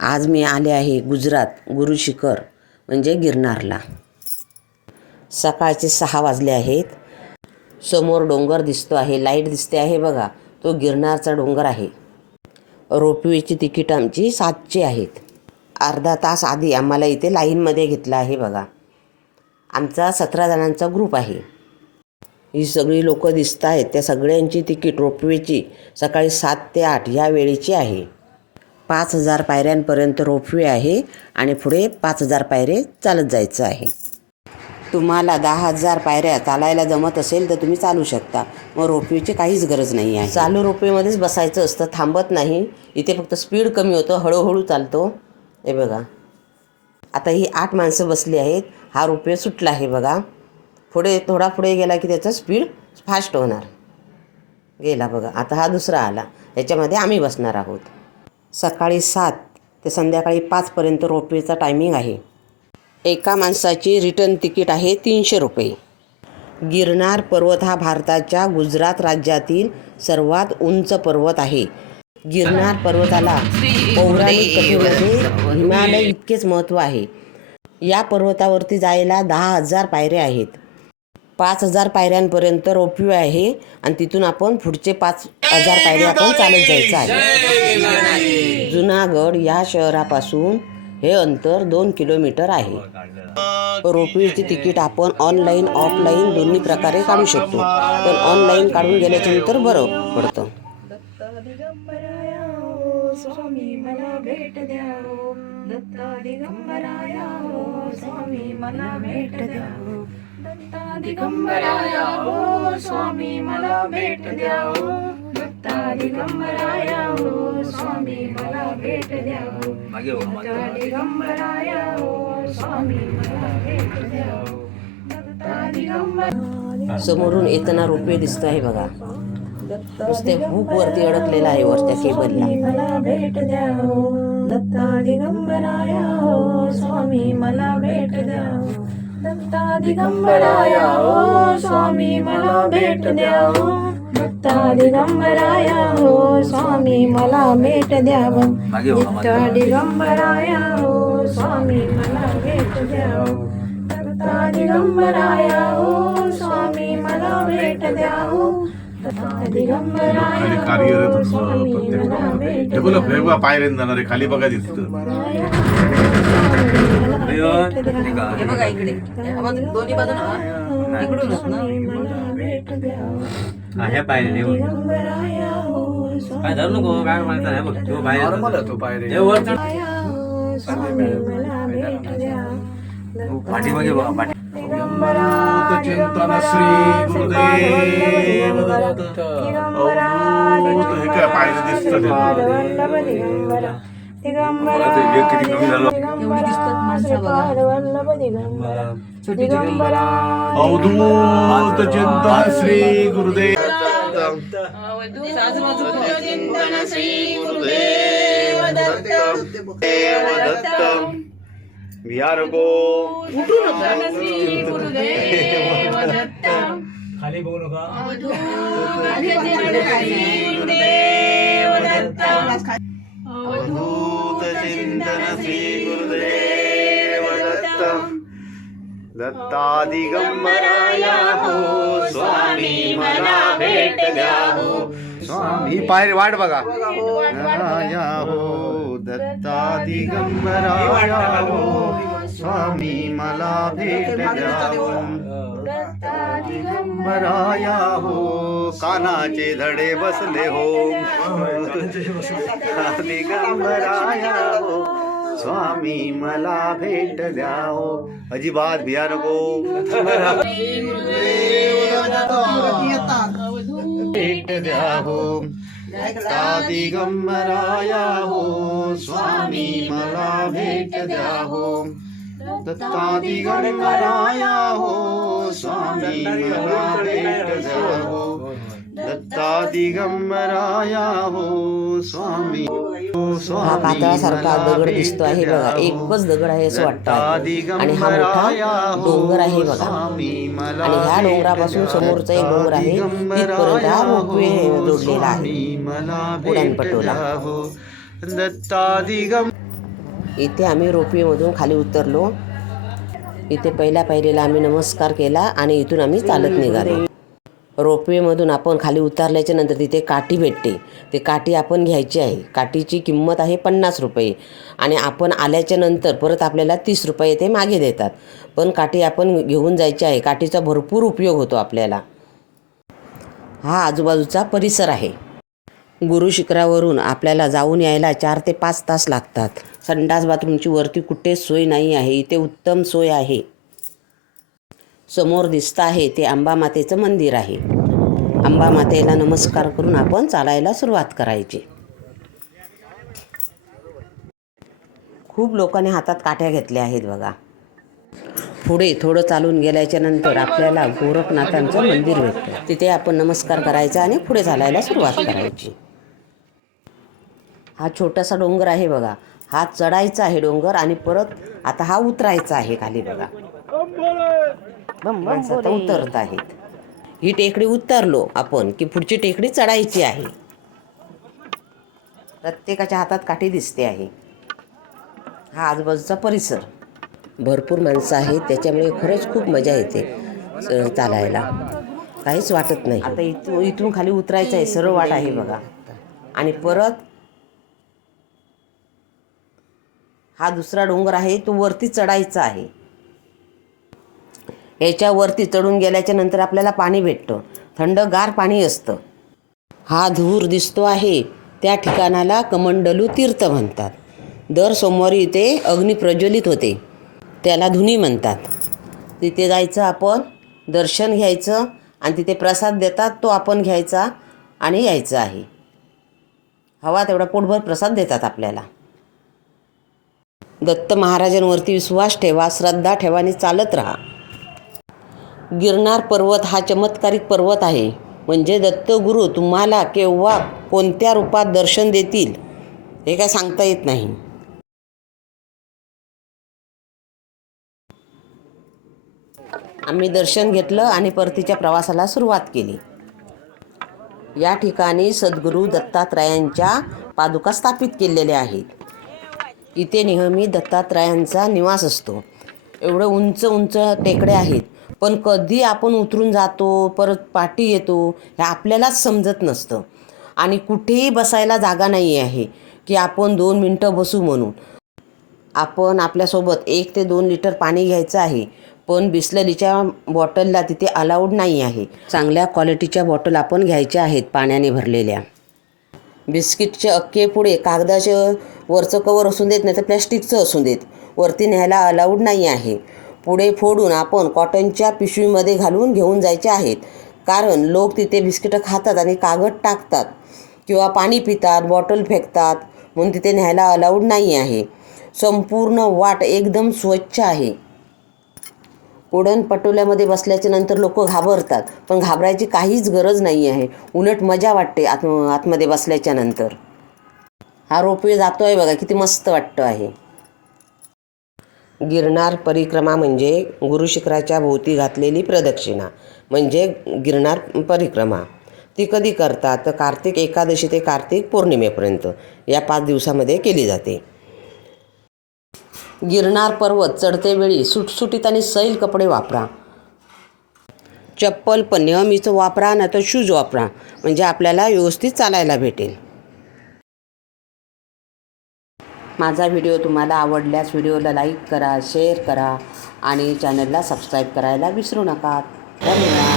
आज मी आले आहे गुजरात गुरु शिखर म्हणजे गिरनारला. सकाळचे सहा वाजले आहेत. समोर डोंगर दिसतो आहे लाइट दिसते आहे बघा तो गिरनारचा डोंगर आहे. रोपवेची तिकीट आमची सातची आहेत. अर्धा तास आधी आम्हाला इथे लाईनमध्ये घेतलं आहे बघा. आमचा सतरा जणांचा ग्रुप आहे. ही सगळी लोकं दिसत आहेत त्या सगळ्यांची तिकीट रोपवेची सकाळी सात ते आठ या वेळेची आहे. पाच हजार पायऱ्यांपर्यंत रोपवे आहे आणि पुढे पाच हजार पायरे चालत जायचं आहे. तुम्हाला दहा हजार पायऱ्या चालायला जमत असेल तर तुम्ही चालू शकता. मग रोपवेची काहीच गरज नाही आहे. चालू रोपवेमध्येच बसायचं असतं थांबत नाही. इथे फक्त स्पीड कमी होतं हळूहळू चालतो. हे बघा. आता ही आठ माणसं बसली आहेत. हा रोपवे सुटला आहे बघा. पुढे थोडा पुढे गेला की त्याचा स्पीड फास्ट होणार. गेला बघा. आता हा दुसरा आला. याच्यामध्ये आम्ही बसणार आहोत. सकाळी सात ते संध्याकाळी पाचपर्यंत रोपवेचा टायमिंग आहे. एका माणसाची रिटर्न तिकीट आहे तीनशे रुपये. गिरनार पर्वत हा भारताच्या गुजरात राज्यातील सर्वात उंच पर्वत आहे. गिरनार पर्वताला पौराणिक कथेमध्ये हिमालय इतकेच महत्त्व आहे. या पर्वतावरती जायला दहा हजार पायऱ्या आहेत. पाच हजार पायऱ्यांपर्यंत रोपवे आहे आणि तिथून आपण पुढचे पाच हजार पायऱ्या आपण चालत जायचं आहे. जुनागड या शहरापासून हे अंतर दोन किलोमीटर आहे. रोपवेची तिकीट आपण ऑनलाईन ऑफलाईन दोन्ही प्रकारे काढू शकतो. पण ऑनलाईन काढून गेल्याच्यानंतर बरं पडतं. स्वामी मला भेट द्या दत्ता दिगंबराया स्वामी मला भेट द्या दत्ता दिगंबराया हो स्वामी मला भेट द्या हो दत्ता दिगंबराया हो स्वामी मला भेट द्या हो दत्ता दिगंबराया हो स्वामी मला भेट द्या हो दत्ता दिगंबरा समोरून येताना रोपवे दिसतो आहे बघा. नुसते हुक वरती अडकलेला आहे वरच्या केबलला. मला भेट द्या हो दत्ता दिगंबराया हो स्वामी मला भेट द्या दिगंबराया हो स्वामी मला भेट द्या. हो दत्ता दिगंबराया हो स्वामी मला भेट द्याव दत्ता दिगंबराया हो. स्वामी मला भेट द्याव दत्ता दिगंबराया हो स्वामी मला भेट द्याव दत्ता दिगंबराया खाली हो कार्यरत स्वामी प्रत्येक पायऱ्यान जाणार आहे खाली बघा दिसतं काय धरू नको काय बघ. तो बाहेर पाठीमागे बघा पाठी चिंतन श्री गुरुदेव दत्त. अवधूत हे काय पायऱ्या दिसतं ते. दिगंबरा ते हे किती कमी झालं. अवधूत चिंतन श्री गुरुदेव बिहार को खाली बघू नका अवधूत चिंतन श्री गुरुदेव दत्त दत्ता दिगंबराया हो स्वामी मला भेट द्या हो स्वामी पायरी वाट बघा राया हो दत्ता दिगंबराया हो स्वामी मला भेट द्या हो दिगंबराया हो कानाचे धडे बसले हो दिगंबराया हो स्वामी मला भेट द्या हो अजिबात भिया नको भेट द्या हो दत्ता दिगंबराया हो स्वामी मला भेट द्या हो दत्ता दिगंबराया हो स्वामी मला भेट द्या हो दत्ता दिगंबराया हो स्वामी हा पातळासारखा दगड दिसतो आहे बघा. एकच दगड आहे असं वाटतं. आणि हा मोठा डोंगर आहे बघा. आणि ह्या डोंगरापासून समोरचा एक डोंगर आहे. तिथपर्यंत हा रोपवे जोडलेला आहे. दिगं इथे आम्ही रोपवेमधून खाली उतरलो. इथे पहिल्या पायरीला आम्ही नमस्कार केला आणि इथून आम्ही चालत निघालो. रोपवेमधून आपण खाली उतरल्याच्या नंतर तिथे काठी भेटते. ते काठी आपण घ्यायची आहे. काठीची किंमत आहे पन्नास रुपये. आणि आपण आल्याच्यानंतर परत आपल्याला तीस रुपये ते मागे देतात. पण काठी आपण घेऊन जायची आहे. काठीचा भरपूर उपयोग होतो आपल्याला. हा आजूबाजूचा परिसर आहे. गुरु शिखरावरून आपल्याला जाऊन यायला चार ते पाच तास लागतात. संडास बाथरूमची वरती कुठेच सोय नाही आहे. इथे उत्तम सोय आहे. समोर दिसतं आहे ते अंबामातेचं मंदिर आहे. अंबामातेला नमस्कार करून आपण चालायला सुरुवात करायची. खूप लोकांनी हातात काठ्या घेतल्या आहेत बघा. पुढे थोडं चालून गेल्याच्यानंतर आपल्याला गोरखनाथांचं मंदिर भेटतं. तिथे आपण नमस्कार करायचा आणि पुढे चालायला सुरुवात करायची. हा छोटासा डोंगर आहे बघा. हा चढायचा आहे डोंगर आणि परत आता हा उतरायचा आहे खाली बघा. माणसं आता उतरत आहेत. ही टेकडी उतरलो आपण की पुढची टेकडी चढायची आहे. प्रत्येकाच्या हातात काठी दिसते आहे. हा आजूबाजूचा परिसर. भरपूर माणसं आहेत त्याच्यामुळे खरंच खूप मजा येते चालायला. काहीच वाटत नाही. आता इथून इथून खाली उतरायचं आहे सरळ वाट आहे बघा. आणि परत हा दुसरा डोंगर आहे तो वरती चढायचा आहे. याच्यावरती चढून गेल्याच्यानंतर आपल्याला पाणी भेटतं. थंडगार पाणी असतं. हा धूर दिसतो आहे. त्या ठिकाणाला कमंडलू तीर्थ म्हणतात. दर सोमवारी इथे अग्नी प्रज्वलित होते. त्याला धुनी म्हणतात. तिथे जायचं आपण दर्शन घ्यायचं आणि तिथे प्रसाद देतात तो आपण घ्यायचा आणि यायचं आहे. हवा तेवढा पोटभर प्रसाद देतात आपल्याला. दत्त महाराजांवरती विश्वास ठेवा श्रद्धा ठेवा आणि चालत राहा. गिरनार पर्वत हा चमत्कारिक पर्वत आहे. म्हणजे दत्तगुरू तुम्हाला केव्हा कोणत्या रूपात दर्शन देतील हे काय सांगता येत नाही. आम्ही दर्शन घेतलं आणि परतीच्या प्रवासाला सुरुवात केली. या ठिकाणी सद्गुरू दत्तात्रयांच्या पादुका स्थापित केलेल्या आहेत. इथे नेहमी दत्तात्रयांचा निवास असतो. एवढं उंच उंच टेकडे आहेत. पण कधी आपण उतरून जातो परत पाठी येतो हे आपल्यालाच समजत नसतं. आणि कुठेही बसायला जागा नाही आहे की आपण दोन मिनटं बसू म्हणून. आपण आपल्यासोबत एक ते दोन लिटर पाणी घ्यायचं आहे पण बिस्लरीच्या बॉटलला तिथे अलाउड नाही आहे. चांगल्या क्वालिटीच्या बॉटल आपण घ्यायच्या आहेत पाण्याने भरलेल्या. बिस्किटचे अख्खे पुढे कागदाचे वरचं कवर असून देत नाही तर प्लॅस्टिकचं असून देत वरती न्यायला अलाउड नाही आहे. पुढे फोडून आपण कॉटनच्या पिशवीमध्ये घालून घेऊन जायचे आहेत. कारण लोक तिथे बिस्किटं खातात आणि कागद टाकतात किंवा पाणी पितात बॉटल फेकतात म्हणून तिथे न्यायला अलाउड नाही आहे. संपूर्ण वाट एकदम स्वच्छ आहे. उडण पटोल्यामध्ये बसल्याच्या नंतर लोक घाबरतात पण घाबरायची काहीच गरज नाही आहे. उलट मजा वाटते आत आतमध्ये बसल्याच्या नंतर. हा रोपवे जातो आहे बघा किती मस्त वाटतं आहे. गिरनार परिक्रमा म्हणजे गुरुशिखराच्या भोवती घातलेली प्रदक्षिणा म्हणजे गिरणार परिक्रमा. ती कधी करतात? तर कार्तिक एकादशी ते कार्तिक पौर्णिमेपर्यंत या पाच दिवसामध्ये केली जाते. गिरनार पर्वत चढते वेळी सुटसुटीत आणि सैल कपडे वापरा. चप्पल पण नेहमीचं वापरा नाही तर शूज वापरा म्हणजे आपल्याला व्यवस्थित चालायला भेटेल. माझा व्हिडिओ तुम्हाला आवडल्यास व्हिडिओला लाईक करा शेअर करा आणि चॅनलला सबस्क्राईब करायला विसरू नका. धन्यवाद.